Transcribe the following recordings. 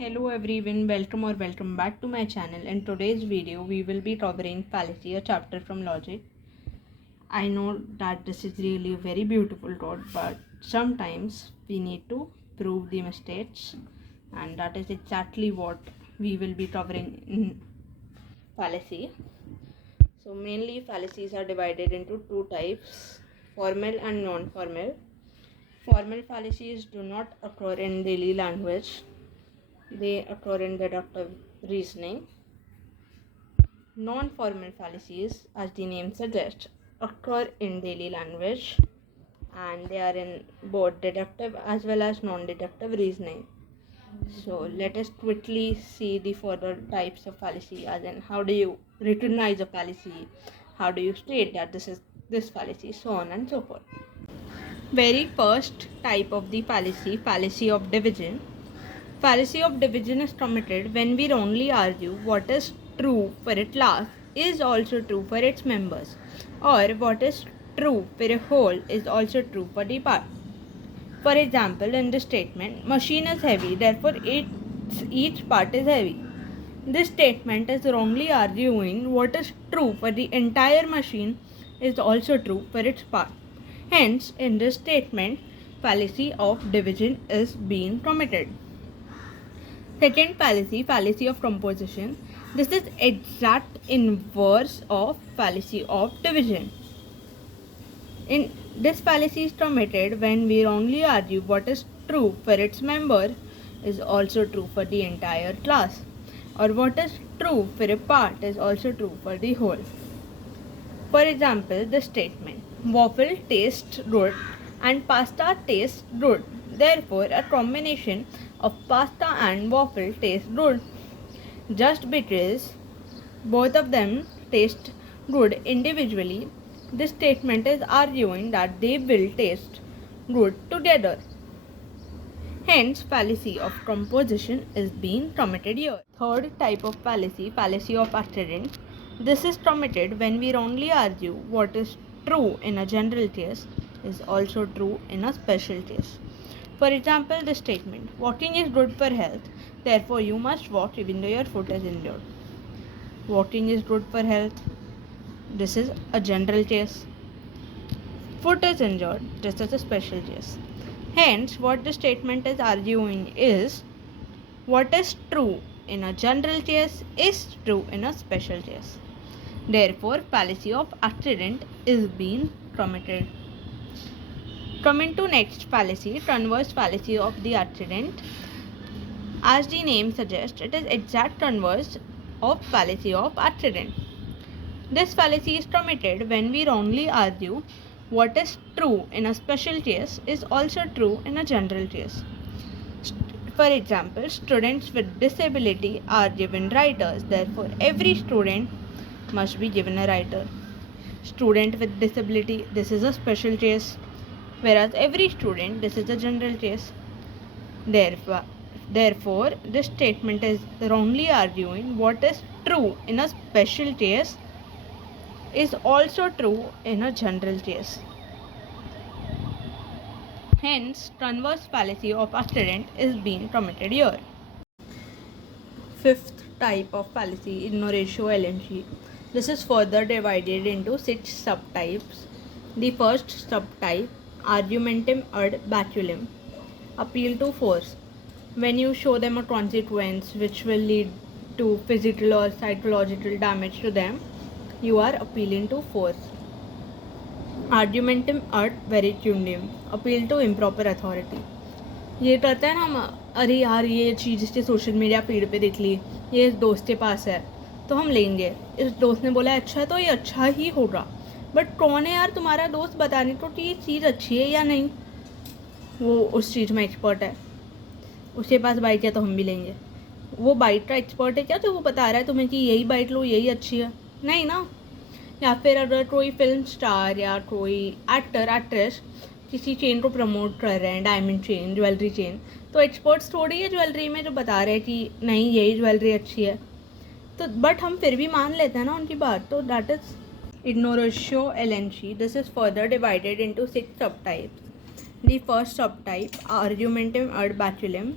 Hello everyone, welcome back to my channel. In today's video we will be covering fallacy, a chapter from logic. I know that this is really a very beautiful thought, but sometimes we need to prove the mistakes, and that is exactly what we will be covering in fallacy. So mainly fallacies are divided into two types, formal and non-formal. Formal fallacies do not occur in daily language. They occur in deductive reasoning. Non-formal fallacies, as the name suggests, occur in daily language and they are in both deductive as well as non-deductive reasoning. So let us quickly see the further types of fallacy, as in how do you recognize a fallacy, how do you state that this is this fallacy, so on and so forth. Very first type of the fallacy, fallacy of division. Fallacy of division is committed when we wrongly argue what is true for a class is also true for its members, or what is true for a whole is also true for the part. For example, in the statement, machine is heavy, therefore each part is heavy. This statement is wrongly arguing what is true for the entire machine is also true for its part. Hence, in this statement, fallacy of division is being committed. Second fallacy, fallacy of composition. This is exact inverse of fallacy of division. In this fallacy is committed when we wrongly argue what is true for its member is also true for the entire class, or what is true for a part is also true for the whole. For example, the statement waffle tastes good and pasta tastes good. Therefore, a combination of pasta and waffle tastes good. Just because both of them taste good individually, this statement is arguing that they will taste good together. Hence, fallacy of composition is being committed here. Third type of fallacy, fallacy of accident. This is committed when we wrongly argue what is true in a general case is also true in a special case. For example, the statement, walking is good for health, therefore you must walk even though your foot is injured. Walking is good for health. This is a general case. Foot is injured. This is a special case. Hence, what the statement is arguing is what is true in a general case is true in a special case. Therefore, fallacy of accident is being committed. Coming to next fallacy, converse fallacy of the accident. As the name suggests, it is exact converse of fallacy of accident. This fallacy is committed when we wrongly argue what is true in a special case is also true in a general case. For example, students with disability are given writers, therefore every student must be given a writer. Student with disability, this is a special case, whereas every student, this is a general case. Therefore, this statement is wrongly arguing what is true in a special case is also true in a general case. Hence, converse fallacy of accident is being committed here. Fifth type of fallacy, ignoratio elenchi. This is further divided into 6 subtypes. The first subtype, argumentum ad baculum, appeal to force. When you show them a consequence which will lead to physical or psychological damage to them, you are appealing to force. Argumentum ad verecundium, appeal to improper authority. ये करते हैं ना हम, अरे यार ये चीज़ इसके social media feed पे देख ली, ये इस दोस्त के पास है तो हम लेंगे, इस दोस्त ने बोला अच्छा है तो ये अच्छा ही होगा, बट कौन है यार तुम्हारा दोस्त बताने को कि ये चीज़ अच्छी है या नहीं? वो उस चीज़ में एक्सपर्ट है, उसके पास बाइक है तो हम भी लेंगे. वो बाइक का एक्सपर्ट है क्या जो वो बता रहा है तुम्हें कि यही बाइक लो यही अच्छी है? नहीं ना. या फिर अगर कोई फिल्म स्टार या कोई एक्टर एक्ट्रेस किसी चेन को प्रमोट कर रहे हैं, डायमंड चेन, ज्वेलरी चेन, तो एक्सपर्ट्स थोड़ी है ज्वेलरी में जो बता रहे हैं कि नहीं यही ज्वेलरी अच्छी है, तो बट हम फिर भी मान लेते हैं ना उनकी बात. तो that is ignoratio elenchi. This is further divided into 6 subtypes. The first subtype, argumentum ad baculum,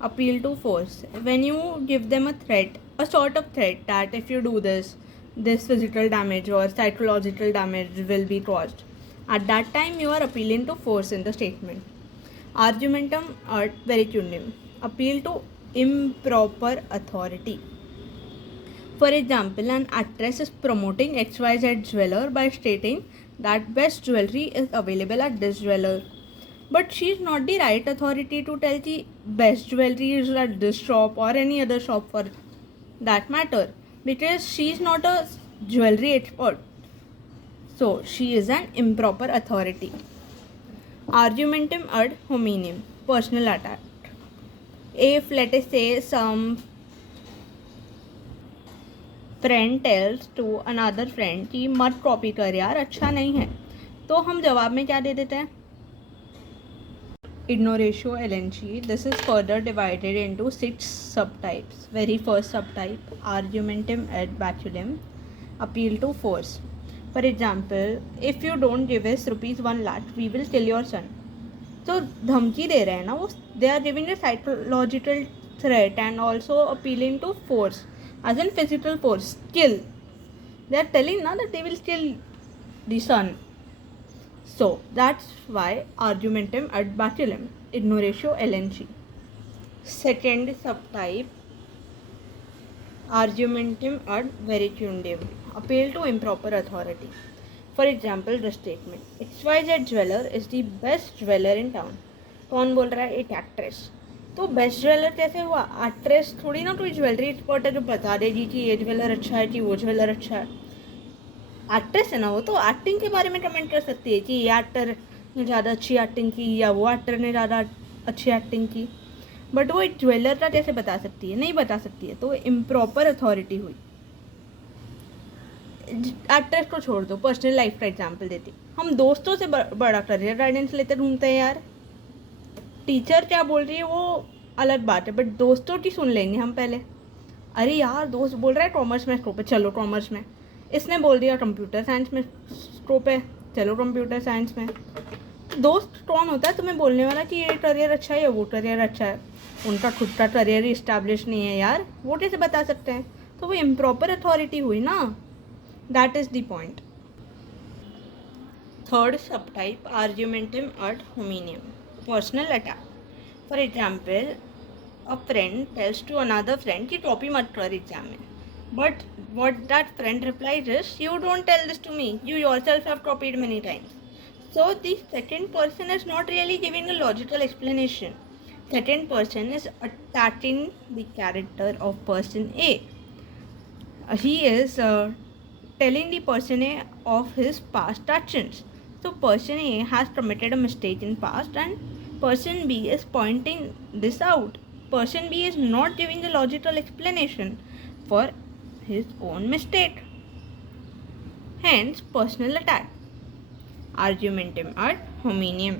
Appeal to force. When you give them a threat, a sort of threat that if you do this, this physical damage or psychological damage will be caused. At that time, you are appealing to force in the statement. Argumentum ad verecundum. Appeal to improper authority. For example, an actress is promoting XYZ jeweler by stating that best jewelry is available at this jeweler. But she is not the right authority to tell the best jewelry is at this shop or any other shop for that matter, because she is not a jewelry expert. So she is an improper authority. Argumentum ad hominem. Personal attack. If let us say some friend tells to another friend कि मत copy कर यार, अच्छा नहीं है, तो हम जवाब में क्या दे देते हैं? Ignoratio elenchi. This is further divided into 6 subtypes. Very first subtype, argumentum ad baculum, appeal to force. For example, if you don't give us ₹1 lakh, we will kill your son. तो धमकी दे रहे हैं ना वो, they are giving a psychological threat and also appealing to force, as in physical force, kill. They are telling now that they will kill the son. So that's why argumentum ad baculum, ignoratio elenchi. Second subtype, argumentum ad verecundum, appeal to improper authority. For example, the statement XYZ jeweler is the best jeweler in town. कौन बोल रहा है? एक actress. तो best jeweller कैसे हुआ? Actress थोड़ी ना कोई ज्वेलरी एक्सपर्ट है जो बता देगी कि ये ज्वेलर अच्छा है कि वो ज्वेलर अच्छा है. एक्ट्रेस है ना वो, तो एक्टिंग के बारे में कमेंट कर सकती है कि ये एक्टर ने ज़्यादा अच्छी एक्टिंग की या वो एक्टर ने ज़्यादा अच्छी एक्टिंग की. बट वो एक ज्वेलर का कैसे बता सकती है? नहीं बता सकती है. तो इम्प्रॉपर अथॉरिटी हुई. एक्ट्रेस को छोड़ दो, पर्सनल लाइफ का एग्जाम्पल देती. हम दोस्तों से बड़ा करियर गाइडेंस लेते ढूंढते हैं यार. टीचर क्या बोल रही है वो अलग बात है, बट दोस्तों की सुन लेंगे हम पहले. अरे यार दोस्त बोल रहा है कॉमर्स में स्कोप है, चलो कॉमर्स में. इसने बोल दिया कंप्यूटर साइंस में स्कोप है, चलो कंप्यूटर साइंस में. दोस्त कौन होता है तुम्हें बोलने वाला कि ये करियर अच्छा है या वो करियर अच्छा है? उनका खुद का करियर इस्टेब्लिश नहीं है यार, वो कैसे बता सकते हैं? तो वो इम्प्रॉपर अथॉरिटी हुई ना. That is the point. Third sub type, argumentum ad hominem, personal attack. For example, a friend tells to another friend कि कॉपी मत कर एग्जाम में. But what that friend replies is, you don't tell this to me, you yourself have copied many times. So the second person is not really giving a logical explanation. Second person is attacking the character of person A. He is telling the person A of his past actions. So person A has committed a mistake in past and person B is pointing this out. Person B is not giving a logical explanation for his own mistake. Hence, personal attack. Argumentum ad hominem.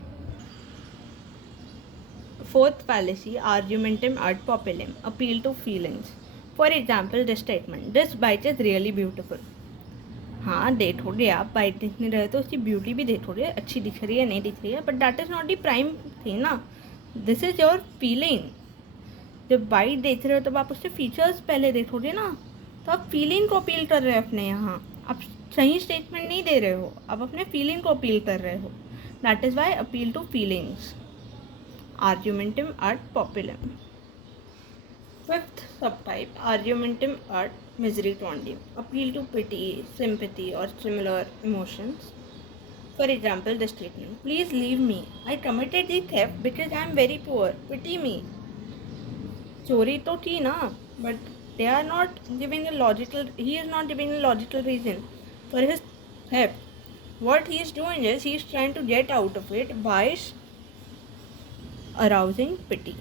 Fourth fallacy, argumentum ad populum, appeal to feelings. For example, this statement, this bike is really beautiful. हाँ देखोगे आप, bike देखने रहे तो उसकी beauty भी देखोगे, अच्छी दिख रही है नहीं दिख रही है, but that is not the prime thing ना. This is your feeling. जब बाइक देख रहे हो तब आप उसके फीचर्स पहले देखोगे ना. तो आप फीलिंग को अपील कर रहे हो अपने यहाँ. आप सही स्टेटमेंट नहीं दे रहे हो, आप अपने फीलिंग को अपील कर रहे हो. That is why appeal to feelings. Argumentum ad populum. Fifth subtype, argumentum ad misericordiam, appeal to pity, sympathy or similar emotions. For example, the statement, please leave me, I committed the theft because I am very poor, pity me. चोरी तो थी ना, but they are not giving a logical, he is not giving a logical reason for his theft. What he is doing is he is trying to get out of it by arousing pity.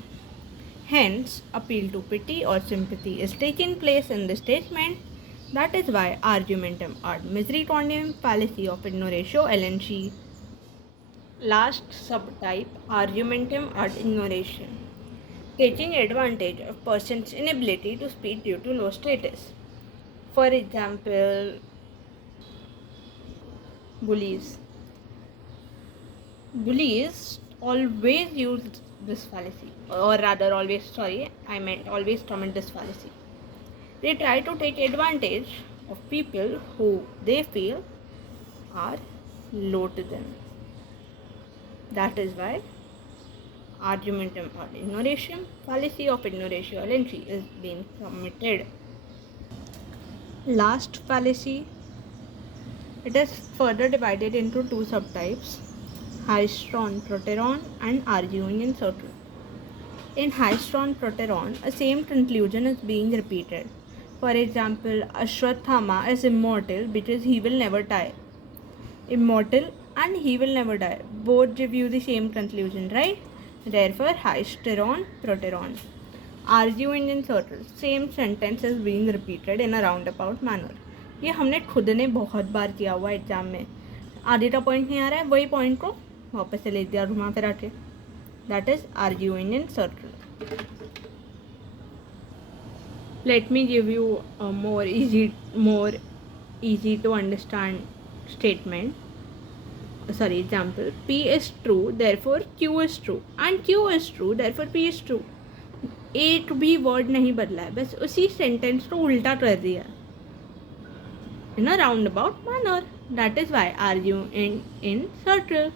Hence, appeal to pity or sympathy is taking place in the statement. That is why argumentum ad misericordiam, fallacy of ignoratio elenchi. Last subtype, argumentum ad ignoration, taking advantage of person's inability to speak due to low status. For example, bullies. Bullies always use this fallacy, or rather always commit this fallacy. They try to take advantage of people who they feel are low to them. That is why argumentum ad ignoratium, fallacy of ignoratio entry is being committed. Last fallacy, it is further divided into two subtypes, high-strung proteron and arguing in circle. In high-strung proteron, a same conclusion is being repeated. For example, Ashwathama is immortal because he will never die. Immortal and he will never die. Both give you the same conclusion, right? Therefore, high-strung proteron. Arguing in circles, same sentence is being repeated in a roundabout manner. ये हमने खुद ने बहुत बार किया हुआ exam में. आधे का पॉइंट नहीं आ रहा है, वही पॉइंट को वापस से ले दिया घुमा फिरा के. That is arguing in circle. Let me give you a more easy to understand statement. Example. P is true, therefore Q is true, and Q is true, therefore P is true. एक भी word नहीं बदला है, बस उसी sentence को उल्टा कर दिया in a roundabout manner. That is why arguing in circle.